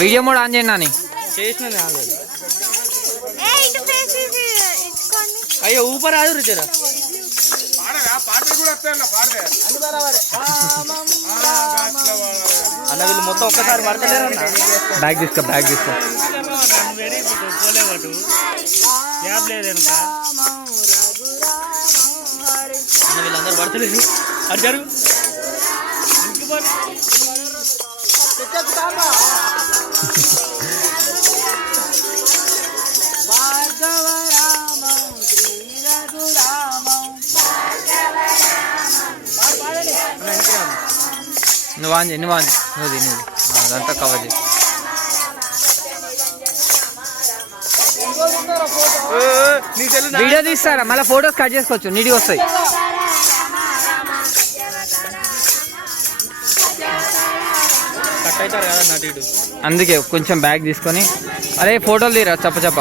Video mode on చేయండి నాని. చేసిన అయ్యో ఊపర్ రాదు రుచిరా అన్న వీళ్ళు మొత్తం ఒక్కసారి పడతలేరు అన్న. బ్యాగ్ తీసుకో అన్న వీళ్ళందరూ పడతలేరు అడిగారు నువ్వు అదంతా కవర్ చేయి. వీడియో తీస్తారా మళ్ళీ ఫోటోస్ కట్ చేసుకోవచ్చు, నీట్గా వస్తాయి. కట్ అవుతారు కదా నటు అందుకే కొంచెం బ్యాగ్ తీసుకొని అరే ఫోటోలు తీరా చెప్ప